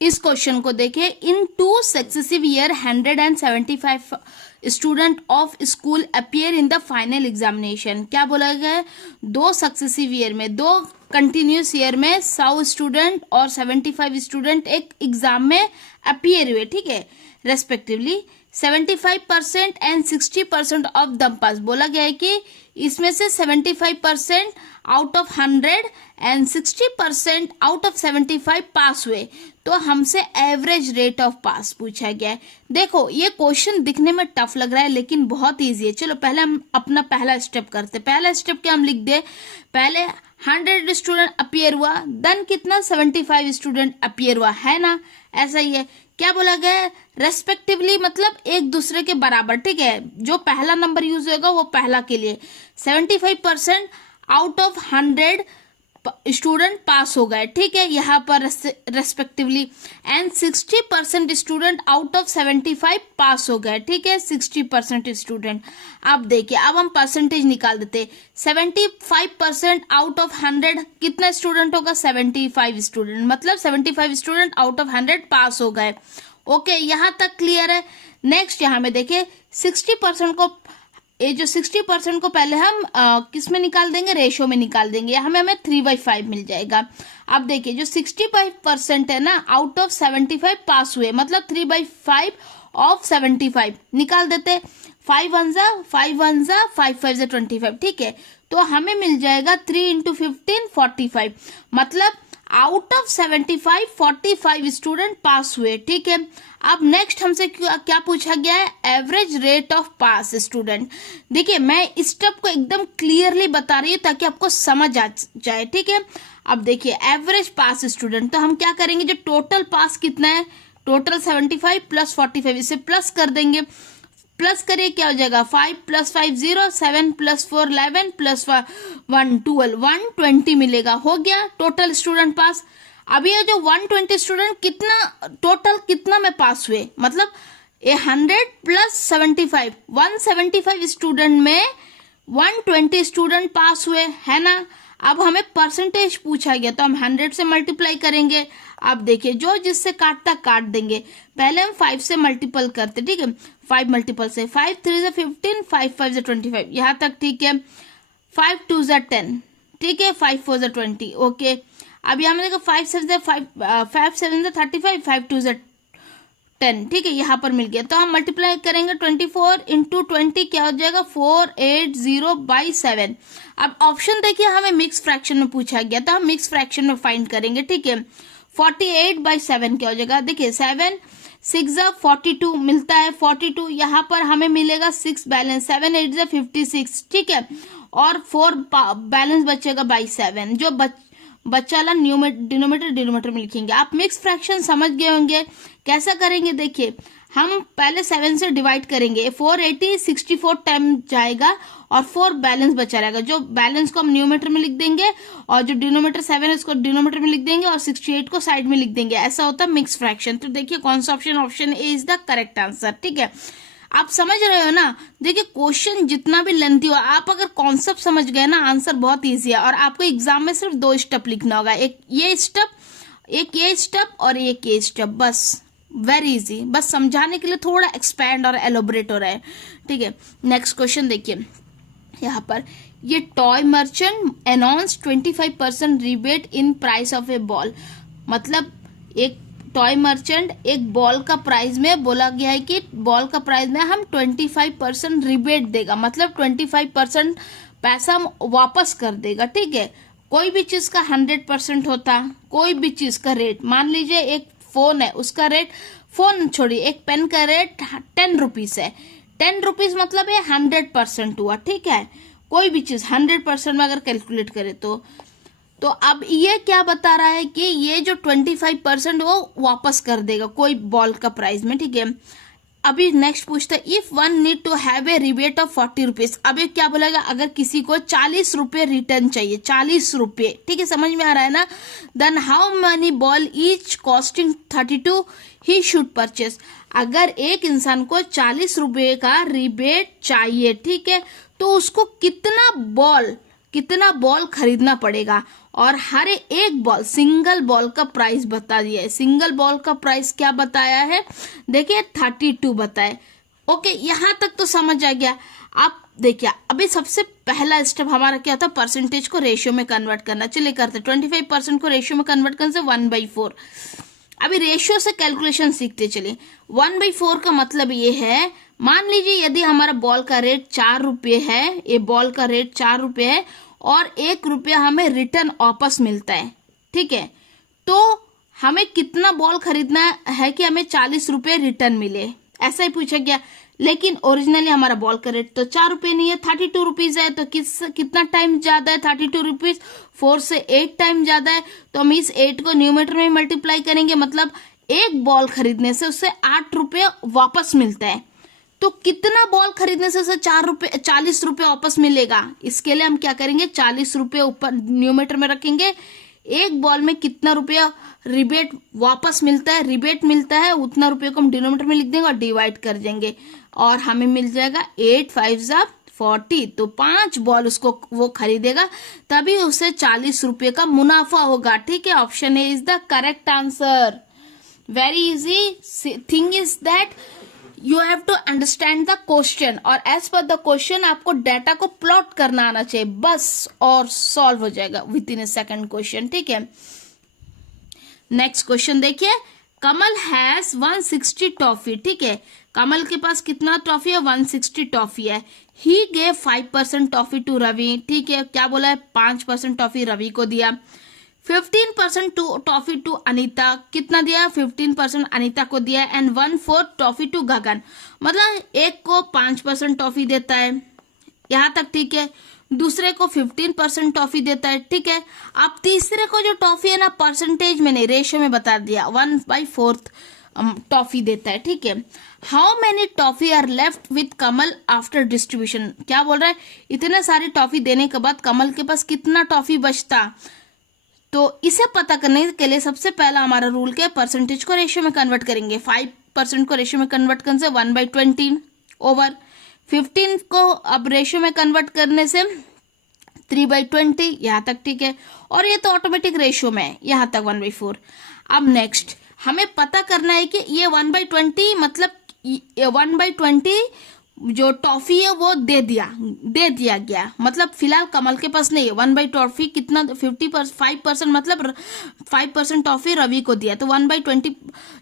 इस क्वेश्चन को देखिए, इन 2 successive year 175 student of school appear in the final examination. क्या बोला गया है, 2 सक्सेसिव ईयर में, 2 कंटिन्यूस ईयर में 100 स्टूडेंट और 75 स्टूडेंट एक एग्जाम में अपियर हुए, ठीक है, रेस्पेक्टिवली 75% एंड 60% ऑफ दम पास। बोला गया है कि इसमें से 75% out of 100 and 60% out of 75 पास हुए, तो हमसे एवरेज रेट ऑफ पास पूछा गया है। देखो ये क्वेश्चन दिखने में टफ लग रहा है लेकिन बहुत इजी है। चलो पहले हम अपना पहला स्टेप करते। पहला स्टेप क्या हम लिख दे, पहले 100 स्टूडेंट अपियर हुआ, देन कितना 75 स्टूडेंट अपियर हुआ, है ना, ऐसा ही है। क्या बोला गया है, रेस्पेक्टिवली मतलब एक दूसरे के बराबर, ठीक है, जो पहला नंबर यूज होगा वो पहला के लिए 75% आउट ऑफ 100 स्टूडेंट पास हो गए, ठीक है, यहाँ पर respectively, and 60% student out of 75 पास हो गए, ठीक है, 60% स्टूडेंट। अब देखिए, अब हम परसेंटेज निकाल देते। 75% आउट ऑफ 100 कितना स्टूडेंट होगा, 75 स्टूडेंट, मतलब 75 स्टूडेंट आउट ऑफ 100 पास हो गए। ओके, यहाँ तक क्लियर है। नेक्स्ट यहाँ में देखिए 60% को, ये जो 60% को पहले हम किस में निकाल देंगे, रेशो में निकाल देंगे, हमें 3/5 मिल जाएगा। अब देखिए जो 65% है ना, आउट ऑफ 75 पास हुए, मतलब 3/5 ऑफ 75 निकाल देते। 5 1 जा 5 1 जा 5 5 जा 25, ठीक है, तो हमें मिल जाएगा 3 × 15 45, मतलब आउट ऑफ 75 45 स्टूडेंट पास हुए, ठीक है। अब नेक्स्ट हमसे क्या पूछा गया है, average rate of pass student. देखिए मैं इस स्टेप को एकदम क्लियरली बता रही हूँ ताकि आपको समझ आ जाए, ठीक है। अब देखिए एवरेज पास स्टूडेंट, तो हम क्या करेंगे, जो टोटल पास कितना है, टोटल 75 प्लस 45, इसे प्लस कर देंगे। प्लस करिए, क्या हो जाएगा, 5 + 5 0, 7 + 4 11 + 1 12, 120 मिलेगा, हो गया टोटल स्टूडेंट पास। अब ये जो 120 स्टूडेंट कितना टोटल कितना में पास हुए, मतलब 100 + 75 175 स्टूडेंट में 120 स्टूडेंट पास हुए, है ना। अब हमें परसेंटेज पूछा गया तो हम 100 से मल्टीप्लाई करेंगे। अब देखिए जो जिससे काटता काट देंगे, पहले हम 5 से मल्टीपल करते, ठीक है, 5 मल्टीपल से 5 3 × 15 5 5 × 25, यहाँ तक ठीक है। 5 2 × 10, ठीक है, 5 4 × 20, ओके। अब यहाँ में देखो 5 7 × 35 5 2 × 10, ठीक है, यहाँ पर मिल गया। तो हम मल्टीप्लाई करेंगे 24 × 20, क्या हो जाएगा 480/7। अब ऑप्शन देखिए हमें मिक्स फ्रैक्शन में पूछा गया, तो हम मिक्स फ्रैक्शन में फाइंड करेंगे, ठीक है। 48/7 क्या हो जाएगा, देखिए 7 6 × 42 मिलता है 42, यहाँ पर हमें मिलेगा 6 बैलेंस, 7 8 × 56, ठीक है, और 4 बैलेंस बचेगा बाई 7, जो बच्चा ला डिनोमीटर में लिखेंगे। आप मिक्स फ्रैक्शन समझ गए होंगे, कैसा करेंगे, देखिए हम पहले 7 से डिवाइड करेंगे, 480 64 टाइम जाएगा और 4 बैलेंस बचा रहेगा, जो बैलेंस को हम न्यूमेटर में लिख देंगे और जो डिनोमीटर 7 है उसको डिनोमीटर में लिख देंगे और 68 को साइड में लिख देंगे, ऐसा होता है मिक्स फ्रैक्शन। तो देखिए कौन सा option A is the correct answer, ठीक है। आप समझ रहे हो ना, देखिए क्वेश्चन जितना भी लेंथी हो, आप अगर कॉन्सेप्ट समझ गए ना, आंसर बहुत इजी है। और आपको एग्जाम में सिर्फ 2 स्टेप लिखना होगा, एक ये स्टेप और एक ये स्टेप, बस वेरी इजी, बस समझाने के लिए थोड़ा एक्सपैंड और एलोबरेट हो रहा है, ठीक है। नेक्स्ट क्वेश्चन देखिए यहाँ पर, ये toy merchant announce 25% rebate in price of A ball, मतलब एक टॉय मर्चेंट एक बॉल का प्राइस में बोला गया है कि बॉल का प्राइस में हम 25% रिबेट देगा, मतलब 25% पैसा हम वापस कर देगा, ठीक है। कोई भी चीज का 100% होता, कोई भी चीज का रेट, मान लीजिए एक फोन है, उसका रेट, फोन छोड़िए, एक पेन का रेट 10 रुपीज है, 10 रुपीज मतलब ये 100% हुआ, ठीक है। कोई भी चीज 100% में अगर कैलकुलेट करे तो अब ये क्या बता रहा है कि ये जो 25% वो वापस कर देगा कोई बॉल का प्राइस में, ठीक है। अभी नेक्स्ट पूछता है, if one need to have a rebate of 40 rupees. अब ये क्या बोलेगा, अगर किसी को 40 रुपए रिटर्न चाहिए, 40 रुपए, ठीक है, समझ में आ रहा है ना। Then how many ball each costing 32 he should purchase. अगर एक इंसान को 40 रुपए का रिबेट चाहिए, ठीक है, तो उसको कितना बॉल कितना बॉल खरीदना पड़ेगा, और हर एक बॉल, सिंगल बॉल का प्राइस बता दिया है। सिंगल बॉल का प्राइस क्या बताया है, देखिए 32 बताए। ओके, यहां तक तो समझ आ गया। आप देखिए अभी सबसे पहला स्टेप हमारा क्या होता है, परसेंटेज को रेशियो में कन्वर्ट करना। चलिए करते, 25% को रेशियो में कन्वर्ट करने से 1/4। अभी रेशियो से कैलकुलेशन सीखते चलिए। 1/4 का मतलब ये है, मान लीजिए यदि हमारा बॉल का रेट 4 रुपये है, ये बॉल का रेट 4 रुपये है और 1 रुपया हमें रिटर्न वापस मिलता है, ठीक है, तो हमें कितना बॉल खरीदना है कि हमें 40 रुपये रिटर्न मिले, ऐसा ही पूछा गया। लेकिन ओरिजिनली हमारा बॉल का रेट तो 4 रुपये नहीं है, 32 रुपीज है। तो कितना टाइम ज्यादा है, 32 रुपीज 4 से 8 टाइम ज्यादा है। तो हम इस 8 को न्यूमरेटर में मल्टीप्लाई करेंगे, मतलब एक बॉल खरीदने से उससे 8 रुपये वापस मिलता है। तो कितना बॉल खरीदने से उसे 40 रुपये वापस मिलेगा, इसके लिए हम क्या करेंगे, 40 रुपये ऊपर न्यूमरेटर में रखेंगे। एक बॉल में कितना रुपया रिबेट वापस मिलता है, रिबेट मिलता है, उतना रुपये को हम डिनोमिनेटर में लिख देंगे और डिवाइड कर देंगे, और हमें मिल जाएगा 8 5 40। तो 5 बॉल उसको वो खरीदेगा, तभी उसे 40 रुपये का मुनाफा होगा, ठीक है। Option A is the correct answer. Very easy thing is that you have to understand the question, और एज पर द क्वेश्चन आपको डाटा को प्लॉट करना आना चाहिए बस, और सॉल्व हो जाएगा within a second question, ठीक है। नेक्स्ट क्वेश्चन देखिए, कमल हैज 160 टॉफी, ठीक है, कमल के पास कितना टॉफी है, 160 टॉफी है। He gave 5% toffee to Ravi, ठीक है, क्या बोला है, 5% टॉफी रवि को दिया। 15% टॉफी टू अनीता, कितना दिया, 15% अनीता को दिया, एंड 1/4 टॉफी टू गगन, मतलब एक को 5% टॉफी देता है, यहां तक ठीक है। दूसरे को 15% टॉफी देता है, ठीक है। अब तीसरे को जो टॉफी है ना, परसेंटेज में नहीं रेशियो में बता दिया, 1/4 टॉफी देता है, ठीक है। How many toffee are left with Kamal after distribution, क्या बोल रहा है, इतने सारी टॉफी देने के बाद कमल के पास कितना टॉफी बचता। तो इसे पता करने के लिए सबसे पहला हमारा रूल क्या है, परसेंटेज को रेशियो में कन्वर्ट करेंगे। 5% को रेशियो में कन्वर्ट करने से 1/20 ओवर 15 को अब रेशियो में कन्वर्ट करने से 3/20, यहाँ तक ठीक है। और ये तो ऑटोमेटिक रेशियो में है, यहाँ तक 1/4। अब नेक्स्ट हमें पता करना है कि ये 1/20 मतलब 1/20 जो टॉफी है वो दे दिया गया, मतलब फिलहाल कमल के पास नहीं है। 1/टॉफी कितना, 5% मतलब 5% टॉफी रवि को दिया, तो 1/20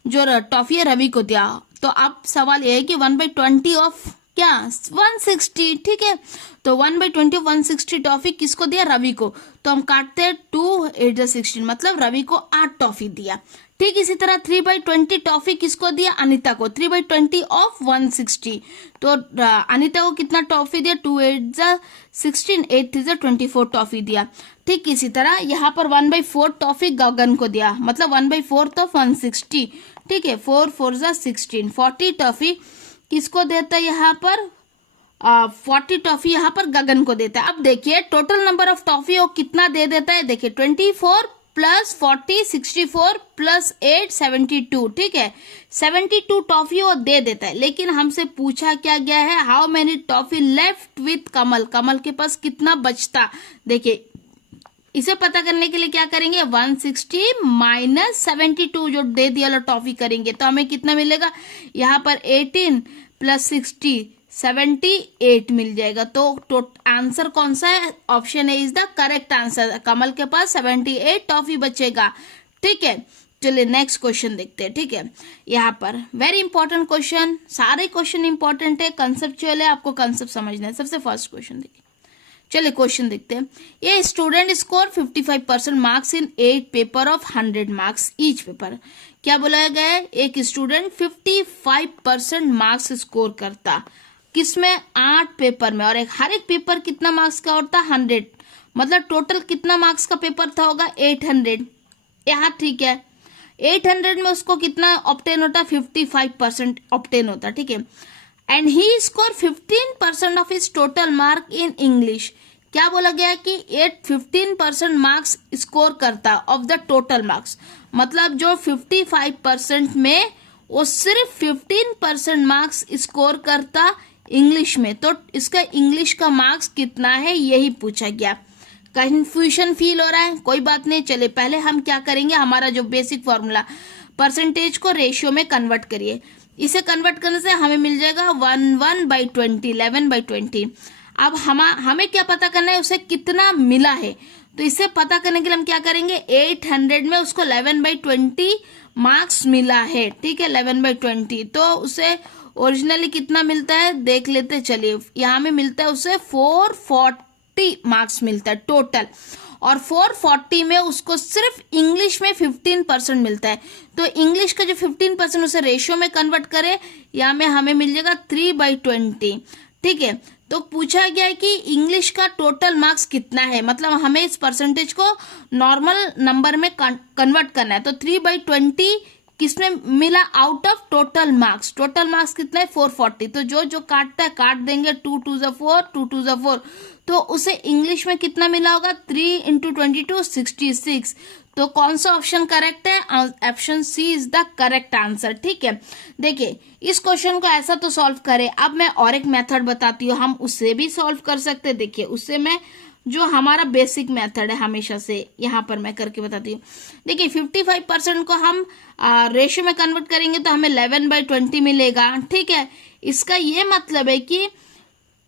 जो टॉफी है रवि को दिया। तो अब सवाल ये है कि 1/20 ऑफ क्या, 160, ठीक है। तो 1/20 160 टॉफी किसको दिया, रवि को। तो हम काटते हैं 2 8 16, मतलब रवि को 8 टॉफी दिया। ठीक इसी तरह 3/20 टॉफी किसको दिया, अनीता को, 3/20 ऑफ 160। तो अनीता को कितना टॉफी दिया, 2 8 16, 8 3 24 टॉफी दिया। ठीक इसी तरह यहाँ पर 1/4 टॉफी गगन को दिया, मतलब 1/4 तो 160, ठीक है। 4 4 16, 40 टॉफी किसको देता है यहाँ पर, 40 टॉफी यहाँ पर गगन को देता है। अब देखिए टोटल नंबर ऑफ टॉफी वो कितना दे देता है, देखिए 24 प्लस 40 64 प्लस 8 72, ठीक है। 72 टॉफी वो दे देता है, लेकिन हमसे पूछा क्या गया है, how many toffee left with Kamal, Kamal के पास कितना बचता। देखिए इसे पता करने के लिए क्या करेंगे, 160 माइनस 72 जो दे दिया टॉफी करेंगे, तो हमें कितना मिलेगा, यहाँ पर 18 प्लस 60 78 मिल जाएगा। तो आंसर कौन सा है, option A is the correct answer. Kamal के पास 78 टॉफी बचेगा, ठीक है। चलिए नेक्स्ट क्वेश्चन देखते हैं, ठीक है। यहाँ पर वेरी इंपॉर्टेंट क्वेश्चन, सारे क्वेश्चन इंपॉर्टेंट है, कंसेप्चुअल है, आपको कंसेप्ट समझना है। सबसे फर्स्ट क्वेश्चन देखिए, चलिए क्वेश्चन देखते हैं। ये student score 55% marks in 8 paper of 100 marks each paper. क्या बोला गया है, एक स्टूडेंट 55% मार्क्स स्कोर करता, किसमें, 8 पेपर में, और हर एक पेपर कितना मार्क्स का होता, 100, मतलब टोटल कितना मार्क्स का पेपर था होगा 800। यहाँ ठीक है, 800 में उसको कितना ऑब्टेन होता, 55% ऑब्टेन होता, ठीक है। And he score 15% of his total mark in English. क्या बोला गया कि 15% मार्क्स स्कोर करता ऑफ द टोटल मार्क्स, मतलब जो 55% में वो सिर्फ 15% मार्क्स स्कोर करता इंग्लिश में। तो इसका इंग्लिश का मार्क्स कितना है, यही पूछा गया। कंफ्यूजन फील हो रहा है? कोई बात नहीं, चलिए पहले हम क्या करेंगे, हमारा जो बेसिक फॉर्मूला, परसेंटेज को रेशियो में कन्वर्ट करिए। इसे कन्वर्ट करने से हमें मिल जाएगा 11/20, 11/20। अब हमें क्या पता करना है, उसे कितना मिला है। तो इसे पता करने के लिए हम क्या करेंगे, 800 में उसको 11/20 मार्क्स मिला है, ठीक है, 11/20। तो उसे ओरिजिनली कितना मिलता है देख लेते, चलिए यहाँ में मिलता है उसे 440 मार्क्स मिलता है टोटल, और 440 में उसको सिर्फ इंग्लिश में 15% मिलता है। तो इंग्लिश का जो 15% उसे रेशियो में कन्वर्ट करे, यहाँ में हमें मिल जाएगा 3/20, ठीक है। तो पूछा गया है कि इंग्लिश का टोटल मार्क्स कितना है, मतलब हमें इस परसेंटेज को नॉर्मल नंबर में कन्वर्ट करना है। तो 3/20 किसमें मिला, out of total marks. Total marks कितना है 440। तो जो जो काटता है काट देंगे, 2 2 4, 2 2 4। तो उसे इंग्लिश में कितना मिला होगा, 3 × 22 66। तो कौन सा ऑप्शन करेक्ट है, option C is the correct answer, ठीक है। देखिए इस क्वेश्चन को ऐसा तो सॉल्व करें। अब मैं और एक मेथड बताती हूँ, हम उससे भी सॉल्व कर सकते हैं। देखिए उससे मैं जो हमारा बेसिक मेथड है हमेशा से, यहाँ पर मैं करके बताती हूँ। देखिए 55% को हम रेशियो में कन्वर्ट करेंगे तो हमें 11/20 मिलेगा, ठीक है। इसका ये मतलब है कि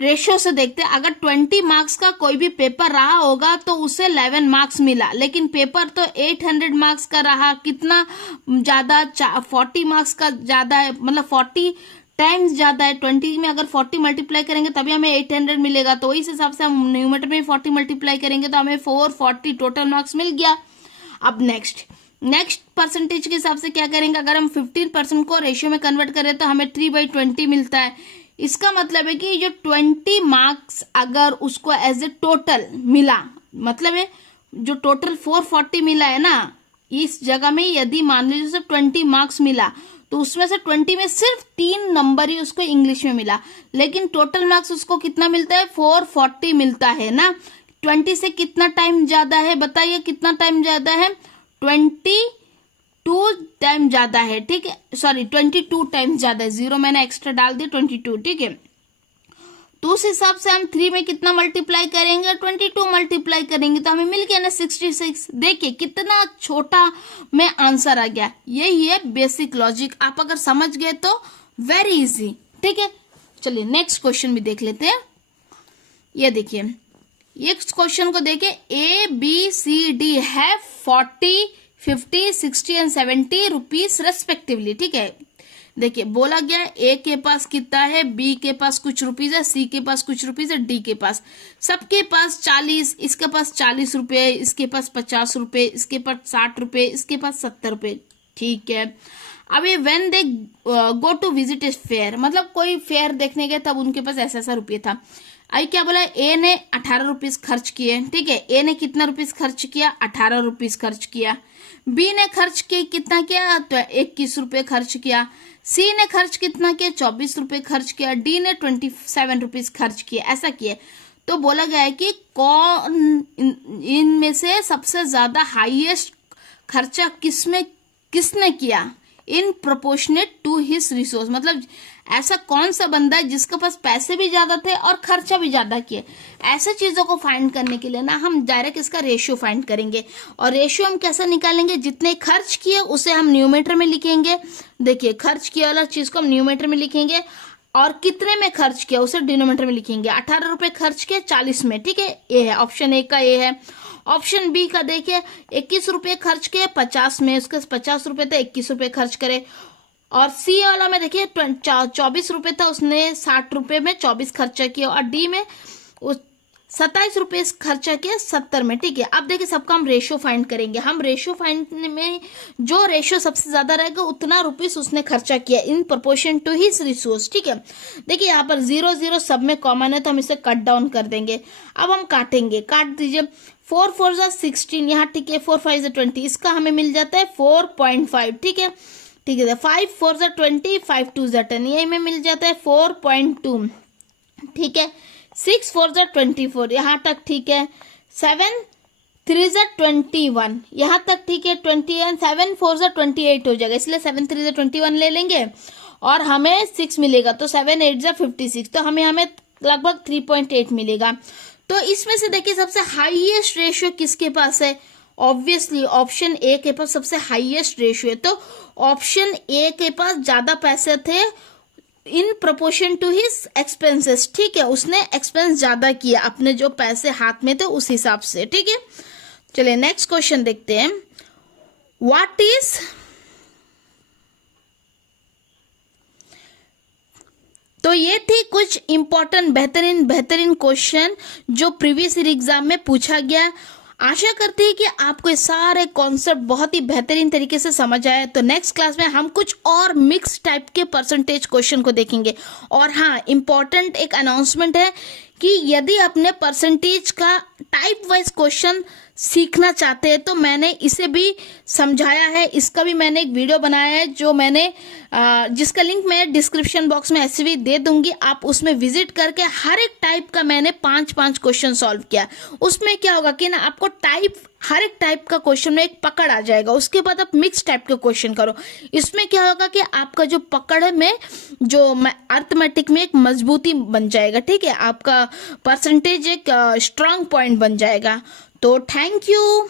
रेशियो से देखते हैं, अगर 20 मार्क्स का कोई भी पेपर रहा होगा तो उसे 11 मार्क्स मिला, लेकिन पेपर तो 800 मार्क्स का रहा, कितना ज्यादा, 40 मार्क्स का ज्यादा है, मतलब 40 टाइम्स ज्यादा है। 20 में अगर 40 मल्टीप्लाई करेंगे तभी हमें 800 मिलेगा, तो इस हिसाब से हम न्यूमरेटर में 40 मल्टीप्लाई करेंगे तो हमें 440 टोटल मार्क्स मिल गया। अब नेक्स्ट परसेंटेज के हिसाब से क्या करेंगे, अगर हम 15% को रेशियो में कन्वर्ट करें तो हमें 3/20 मिलता है। इसका मतलब है कि जो 20 मार्क्स अगर उसको एज ए टोटल मिला, मतलब है जो टोटल 440 मिला है ना, इस जगह में यदि मान लीजिए सिर्फ 20 मार्क्स मिला तो उसमें से 20 में सिर्फ 3 नंबर ही उसको इंग्लिश में मिला, लेकिन टोटल मार्क्स उसको कितना मिलता है, 440 मिलता है ना। 20 से कितना टाइम ज्यादा है बताइए, कितना टाइम ज्यादा है, 22 टाइम ज्यादा है, ठीक है, सॉरी 22 टाइम ज्यादा है, 0 मैंने एक्स्ट्रा डाल दिया, 22, ठीक है। तो उस हिसाब से हम 3 में कितना मल्टीप्लाई करेंगे, 22 मल्टीप्लाई करेंगे तो हमें मिल गया ना 66। देखिए कितना छोटा में आंसर आ गया। यही है बेसिक लॉजिक, आप अगर समझ गए तो वेरी इजी, ठीक है। चलिए नेक्स्ट क्वेश्चन भी देख लेते हैं। ये देखिए ये क्वेश्चन को देखिए, ABCD है 40, 50, 60 एंड 70 रुपीज रेस्पेक्टिवली, ठीक है। देखिए बोला गया ए के पास कितना है, बी के पास कुछ रुपीज है, सी के पास कुछ रुपीज है, डी के पास, सबके पास 40, इसके पास 40 रुपए, इसके पास 50 रुपए, इसके पास 60 रुपए, इसके पास 70 रुपए, ठीक है। अभी when they go to visit a fair, मतलब कोई फेयर देखने गए तब उनके पास ऐसा रुपये था। आई क्या बोला, ए ने 18 रुपीज खर्च किए, ठीक है। ए ने कितना रुपीज खर्च किया, 18 रुपीज खर्च किया। बी ने खर्च किया कितना किया, तो 21 रुपए खर्च किया। सी ने खर्च कितना किया, 24 रुपए खर्च किया। डी ने 27 रुपीज खर्च किया, ऐसा किया। तो बोला गया है कि कौन इनमें से सबसे ज्यादा हाईएस्ट खर्चा किसने किया, in proportionate to his resource, मतलब ऐसा कौन सा बंदा है जिसके पास पैसे भी ज्यादा थे और खर्चा भी ज्यादा किए। ऐसे चीजों को फाइंड करने के लिए ना हम डायरेक्ट इसका रेशियो फाइंड करेंगे। और रेशियो हम कैसे निकालेंगे, जितने खर्च किए उसे हम न्यूमरेटर में लिखेंगे। देखिए खर्च किया वाला चीज को हम न्यूमरेटर में लिखेंगे और कितने में खर्च किया उसे डिनोमिनेटर में लिखेंगे। 18 रुपए खर्च किए 40 में, ठीक है, ये है ऑप्शन ए का, ये है। ऑप्शन बी का देखिए 21 रुपए खर्च किए 50 में, उसके 50 रुपए थे, 21 रुपए खर्च करे। और सी वाला में देखिए 24 रुपए था, उसने 60 रुपए में 24 खर्चा किया। और डी में 27 रुपए खर्चा किया 70 में, ठीक है। अब देखिए सबका हम रेशियो फाइंड करेंगे। हम रेशियो फाइंड में जो रेशियो सबसे ज्यादा रहेगा उतना रुपीस उसने खर्चा किया in proportion to his resource, ठीक है। देखिए यहाँ पर 0 0 सब में कॉमन है तो हम इसे कट डाउन कर देंगे। अब हम काटेंगे, काट दीजिए। 4 4 16 यहाँ, ठीक है। 4 5 20, इसका हमें मिल जाता है 4.5, ठीक है, ठीक है। 5 4 20, 5 2 10, ये में मिल जाता है 4.2, ठीक है। 6 4 24, यहाँ तक ठीक है। 7 3 21, यहाँ तक ठीक है। 21 7 4 28 हो जाएगा, इसलिए 7 3 21 ले लेंगे और हमें 6 मिलेगा तो 7 8 56, तो हमें लगभग 3.8 मिलेगा। तो इसमें से देखिए सबसे हाईएस्ट रेशियो किसके पास है, ऑब्वियसली ऑप्शन ए के पास सबसे हाईएस्ट रेशियो है। तो ऑप्शन ए के पास ज्यादा पैसे थे in proportion to his expenses, ठीक है, उसने एक्सपेंस ज्यादा किया अपने जो पैसे हाथ में थे उस हिसाब से, ठीक है। चलिए नेक्स्ट क्वेश्चन देखते हैं। व्हाट इज, तो ये थी कुछ इंपॉर्टेंट बेहतरीन क्वेश्चन जो प्रीवियस ईयर एग्जाम में पूछा गया। आशा करते हैं कि आपको ये सारे कॉन्सेप्ट बहुत ही बेहतरीन तरीके से समझ आए। तो नेक्स्ट क्लास में हम कुछ और मिक्स टाइप के परसेंटेज क्वेश्चन को देखेंगे। और हाँ, इम्पॉर्टेंट एक अनाउंसमेंट है कि यदि अपने परसेंटेज का टाइप वाइज क्वेश्चन सीखना चाहते हैं तो मैंने इसे भी समझाया है, इसका भी मैंने एक वीडियो बनाया है जो मैंने जिसका लिंक मैं डिस्क्रिप्शन बॉक्स में ऐसे भी दे दूंगी। आप उसमें विजिट करके हर एक टाइप का मैंने 5-5 क्वेश्चन सॉल्व किया। उसमें क्या होगा कि ना आपको हर एक टाइप का क्वेश्चन में एक पकड़ आ जाएगा, उसके बाद आप मिक्स टाइप के क्वेश्चन करो। इसमें क्या होगा कि आपका जो पकड़ है में जो अर्थमेटिक में एक मजबूती बन जाएगा, ठीक है, आपका परसेंटेज एक स्ट्रांग पॉइंट बन जाएगा। तो थैंक यू।